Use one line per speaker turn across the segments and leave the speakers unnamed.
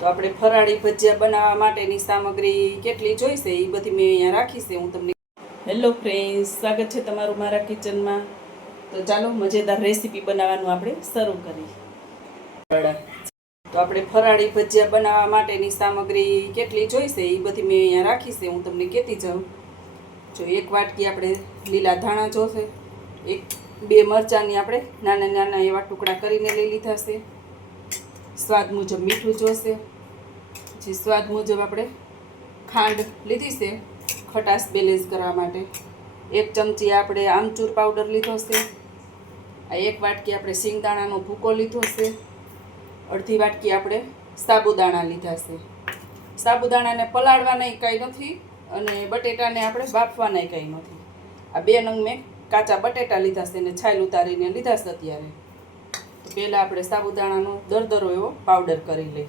તો આપણે ફરાળી ભજીયા બનાવવા માટેની સામગ્રી કેટલી જોઈશે એ બધી મેં અહીંયા રાખી છે, હું તમને હેલો ફ્રેન્ડ્સ સ્વાગત છે તમારું મારા કિચનમાં. તો ચાલો, મજેદાર રેસીપી બનાવવાનું આપણે શરૂ કરીએ. તો આપણે ફરાળી ભજીયા બનાવવા માટેની સામગ્રી કેટલી જોઈશે એ બધી મેં અહીંયા રાખી છે, હું તમને કહેતી જાઉં. જો એક વાટકી આપણે લીલા ધાણા જોશે, એક બે મરચાંની આપણે નાના નાના એવા ટુકડા કરીને લઈ લીધા છે. સ્વાદ મુજબ મીઠું જોશે. પછી સ્વાદ મુજબ આપણે ખાંડ લીધી છે, ખટાશ બેલેન્સ કરવા માટે. એક ચમચી આપણે આમચૂર પાવડર લીધો છે. આ એક વાટકી આપણે સિંગદાણાનો ભૂકો લીધો છે. અડધી વાટકી આપણે સાબુદાણા લીધા છે. સાબુદાણાને પલાળવાના કાંઈ નથી અને બટેટાને આપણે બાફવાના કાંઈ નથી. આ બે નંગ મેં કાચા બટેટા લીધા છે અને છાલ ઉતારીને લીધા છે અત્યારે. પહેલાં આપણે સાબુદાણાનો દરદરો એવો પાવડર કરી લઈએ.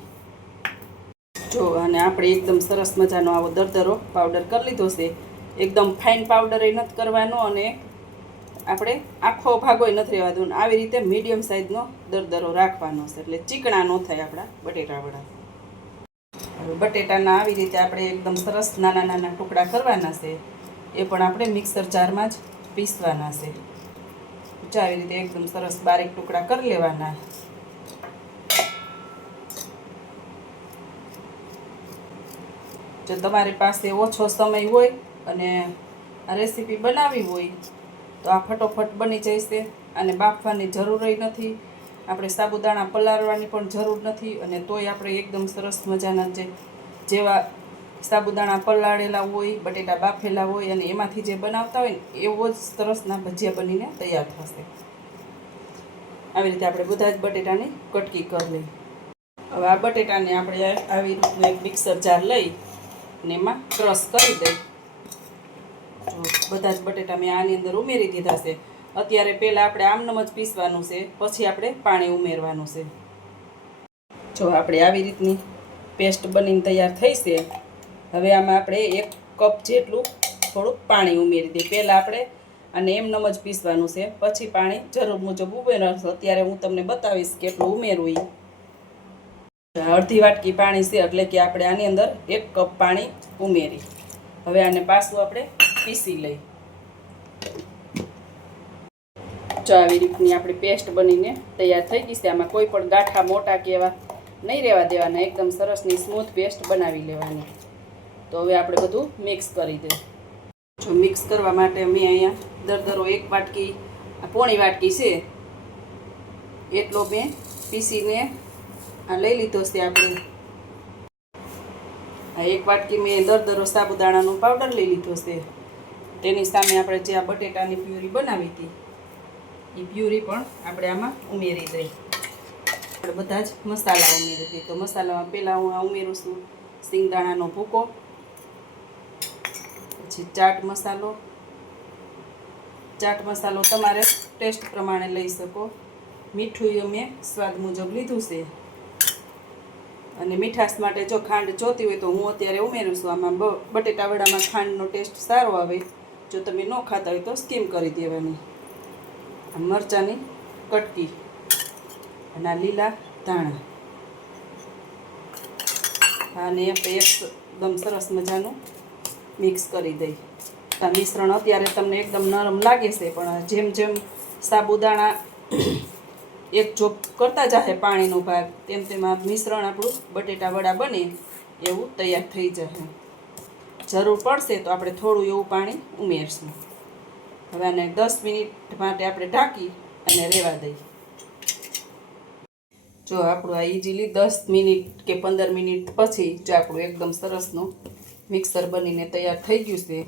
જો, અને આપણે એકદમ સરસ મજાનો આવો દરદરો પાવડર કરી લીધો છે. એકદમ ફાઇન પાવડર એ નથી કરવાનો અને આપણે આખો ભાગોય નથી રહેવા દેવાનો. આવી રીતે મીડિયમ સાઇઝનો દરદરો રાખવાનો છે. એટલે ચીકણા ન થાય આપણા બટેટાવડા હવે બટેટાના આવી રીતે આપણે એકદમ સરસ નાના નાના ટુકડા કરવાના છે. એ પણ આપણે મિક્સર જારમાં જ પીસવાના છે. જો આવી રીતે એકદમ સરસ બારીક ટુકડા કરી લેવાના. જો તમારી પાસે ઓછો સમય હોય અને આ રેસીપી બનાવવી હોય, તો આ ફટોફટ બની જશે અને બાફવાની જરૂર નથી. આપણે સાબુદાણા પલાળવાની પણ જરૂર નથી અને તોય આપણે એકદમ સરસ મજાના જે જેવા સાબુદાણા પલાળેલા હોય, બટેટા બાફેલા હોય અને એમાંથી જે બનાવતા હોય ને, એવો જ સરસના ભજીયા બનીને તૈયાર થશે. આવી રીતે આપણે બધા જ બટેટાની કટકી કરી લઈ હવે આ બટેટાને આપણે આવી રીતનું એક મિક્સર જાર લઈ અને એમાં ક્રશ કરી દઈ બધા જ બટેટા મેં આની અંદર ઉમેરી દીધા છે. અત્યારે પહેલાં આપણે આમનમ જ પીસવાનું છે, પછી આપણે પાણી ઉમેરવાનું છે. જો આપણે આવી રીતની પેસ્ટ બનીને તૈયાર થઈ છે હવે આમાં આપણે એક કપ જેટલું થોડુંક પાણી ઉમેરી દઈએ. પહેલાં આપણે અને એમનમ જ પીસવાનું છે. પછી પાણી જરૂર મુજબ ઉમેરવાનું અત્યારે હું તમને બતાવીશ કેટલું ઉમેરવું એ અડધી વાટકી પાણી છે એટલે કે આપણે આની અંદર એક કપ પાણી ઉમેરી. હવે આને પાછું આપણે પીસી લઈ જો આવી રીતની આપણી પેસ્ટ બનીને તૈયાર થઈ ગઈ છે. આમાં કોઈ પણ ગાંઠા મોટા કે એવા નહીં રહેવા દેવાના. એકદમ સરસની સ્મૂથ પેસ્ટ બનાવી લેવાની. તો હવે આપણે બધું મિક્સ કરી દઈએ જો મિક્સ કરવા માટે મેં અહીંયા દરદરો એક વાટકી પોણી વાટકી છે. એટલો મેં પીસીને આ લઈ લીધો છે આપણે. આ એક વાટકી મેં દરદરો સાબુદાણાનો પાવડર લઈ લીધો છે. તેની સામે આપણે જે આ બટેટાની પ્યુરી બનાવી હતી એ પ્યુરી પણ આપણે આમાં ઉમેરી દઈ આપણે બધા જ મસાલા ઉમેરી દઈએ. તો મસાલામાં પહેલાં હું આ ઉમેરું છું સિંગદાણાનો ભૂકો પછી ચાટ મસાલો. ચાટ મસાલો તમારે ટેસ્ટ પ્રમાણે લઈ શકો. મીઠું અમે સ્વાદ મુજબ લીધું છે. અને મીઠાશ માટે જો ખાંડ જોતી હોય તો હું અત્યારે ઉમેરું છું. આમાં બ, બટેટા ખાંડનો ટેસ્ટ સારો આવે. જો તમે ન ખાતા હોય તો સ્કીમ કરી દેવાની. મરચાંની કટકી અને આ લીલા ધાણા. અને એકદમ સરસ મજાનું મિક્સ કરી દઈ. આ મિશ્રણ અત્યારે તમને એકદમ નરમ લાગે છે, પણ જેમ જેમ સાબુદાણા એક જોપ કરતા જાહે પાણીનો ભાગ, તેમ તેમ આ મિશ્રણ આપણું બટેટા વડા બને એવું તૈયાર થઈ જશે જરૂર પડશે તો આપણે થોડું એવું પાણી ઉમેરશું. હવે આને દસ મિનિટ માટે આપણે ઢાંકી અને રહેવા દઈએ. જો આપણું આ ઇઝીલી દસ મિનિટ કે પંદર મિનિટ પછી જો આપણું એકદમ સરસનું મિક્સર બનીને તૈયાર થઈ ગયું છે.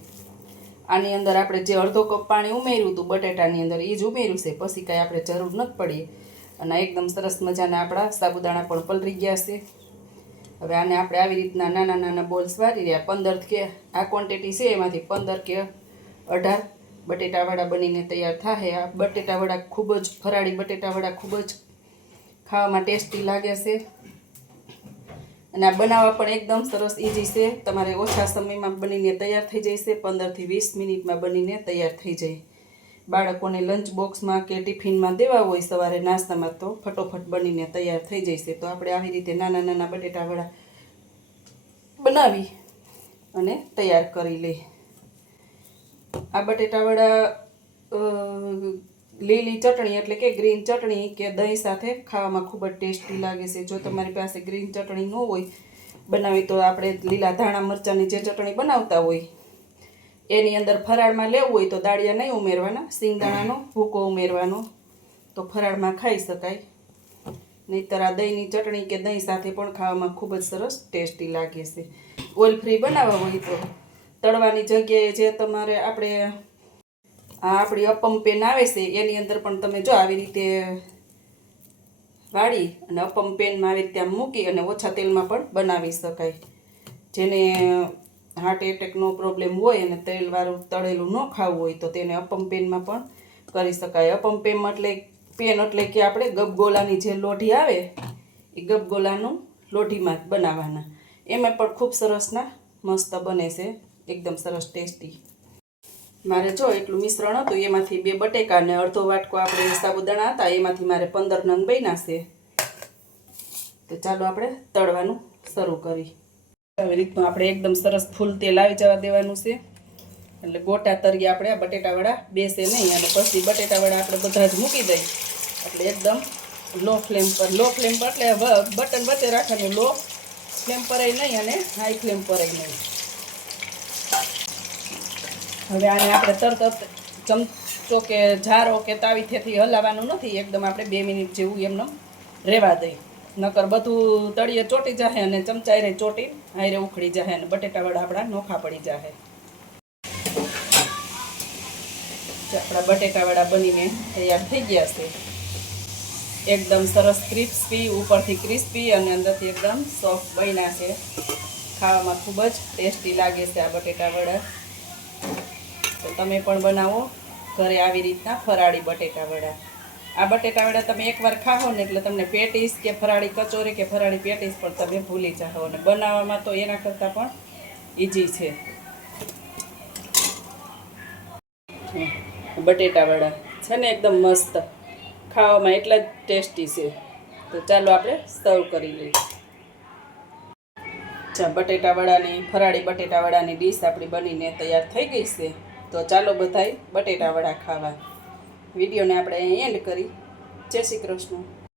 આની અંદર આપણે જે અડધો કપ પાણી ઉમેર્યું હતું, બટેટાની અંદર એ જ ઉમેર્યું છે. પછી કાંઈ આપણે જરૂર નથી પડી. અને એકદમ સરસ મજાના આપણા સાબુદાણા પણ પલરી ગયા છે. હવે આને આપણે આવી રીતના નાના નાના બોલ્સ વારી રહ્યા. પંદર કે, આ ક્વોન્ટિટી છે એમાંથી પંદર કે અઢાર બટેટાવડા બનીને તૈયાર થાય આ બટેટાવડા ખૂબ જ, ફરાળી બટેટાવડા ખૂબ જ ખાવામાં ટેસ્ટી લાગે છે. અને આ બનાવવા પણ એકદમ સરસ ઇઝી છે. તમારે ઓછા સમયમાં બનીને તૈયાર થઈ જશે પંદરથી વીસ મિનિટમાં બનીને તૈયાર થઈ જાય. બાળકોને લંચ બોક્સમાં કે ટિફિનમાં દેવા હોય સવારે નાસ્તામાં તો ફટોફટ બનીને તૈયાર થઈ જશે તો આપણે આવી રીતે નાના નાના બટેટાવાળા બનાવી અને તૈયાર કરી લઈ આ બટેટાવાળા લીલી ચટણી એટલે કે ગ્રીન ચટણી કે દહીં સાથે ખાવામાં ખૂબ જ ટેસ્ટી લાગે છે. જો તમારી પાસે ગ્રીન ચટણી ન હોય, બનાવી તો આપણે લીલા ધાણા મરચાંની જે ચટણી બનાવતા હોય, એની અંદર ફરાળમાં લેવું હોય તો દાળિયા નહીં ઉમેરવાના, સિંગદાણાનો ભૂકો ઉમેરવાનો. તો ફરાળમાં ખાઈ શકાય. નહીંતર આ દહીંની ચટણી કે દહીં સાથે પણ ખાવામાં ખૂબ જ સરસ ટેસ્ટી લાગે છે. ઓઇલ ફ્રી બનાવવા હોય તો તળવાની જગ્યાએ જે તમારે આપણે આ આપણી અપમ પેન આવે છે, એની અંદર પણ તમે જો આવી રીતે વાળી અને અપમ પેનમાં આવી રીતે આમ મૂકી અને ઓછા તેલમાં પણ બનાવી શકાય. જેને હાર્ટ એટેકનો પ્રોબ્લેમ હોય અને તેલવાળું તળેલું ન ખાવું હોય તો તેને અપમ પેનમાં પણ કરી શકાય. અપમ પેન એટલે પેન એટલે કે આપણે ગબગોલાની જે લોઢી આવે, એ ગબગોલાનું લોઢીમાં જ બનાવવાના એમાં પણ ખૂબ સરસના મસ્ત બને છે. એકદમ સરસ ટેસ્ટી. મારે જો એટલું મિશ્રણ હતું, એમાંથી બે બટેકા અને અડધો વાટકો આપણે સાબુદાણા હતા, એમાંથી મારે પંદર નંગ બન્યા છે. તો ચાલો આપણે તળવાનું શરૂ કરી. આવી રીતનું આપણે એકદમ સરસ ફૂલ તેલ આવી જવા દેવાનું છે. એટલે ગોટા તરીએ આપણે આ બટેટાવાળા બેસે નહીં, અને પછી બટેટાવાળા આપણે બધા જ મૂકી દઈએ. એટલે એકદમ લો ફ્લેમ પર, લો ફ્લેમ પર એટલે બટન વચ્ચે રાખવાનું, લો ફ્લેમ પર નહીં અને હાઈ ફ્લેમ પર નહીં. હવે આને આપણે તરત ચમચો કે જારો કે તાવીથેથી હલાવવાનું નથી, એકદમ આપણે બે મિનિટ જેવું એમને રહેવા દઈ નકર બધું તળિયે ચોટી જાહે અને ચમચા રે ચોટી, આયરે ઉખડી જાય અને બટેટાવાળા આપણા નોખા પડી જાય આપણા બટેટાવાળા બનીને તૈયાર થઈ ગયા છે. એકદમ સરસ ક્રિસ્પી, ઉપરથી ક્રિસ્પી અને અંદરથી એકદમ સોફ્ટ બન્યા છે. ખાવામાં ખૂબ જ ટેસ્ટી લાગે છે આ બટેટાવાળા તો તમે પણ બનાવો. ઘરે આવી રીતના ફરાળી બટેટા વડા. આ બટેટા વડા તમે એકવાર ખાઓ ને એટલે તમને પેટીસ કે ફરાળી કચોરી કે ફરાળી પેટીસ પણ તમે ભૂલી જાઓ. અને બનાવવામાં તો એના કરતાં પણ ઇઝી છે. બટેટા વડા છે ને એકદમ મસ્ત. ખાવામાં એટલા જ ટેસ્ટી છે. તો ચાલો આપણે સર્વ કરી લઈએ. અચ્છા બટેટાવડાની ફરાળી બટેટાવડાની ડીશ આપણી બનીને તૈયાર થઈ ગઈ છે. તો ચાલો બધાય બટેટા વડા ખાવા. વિડીયોને આપણે એન્ડ કરી. જય શ્રી કૃષ્ણ.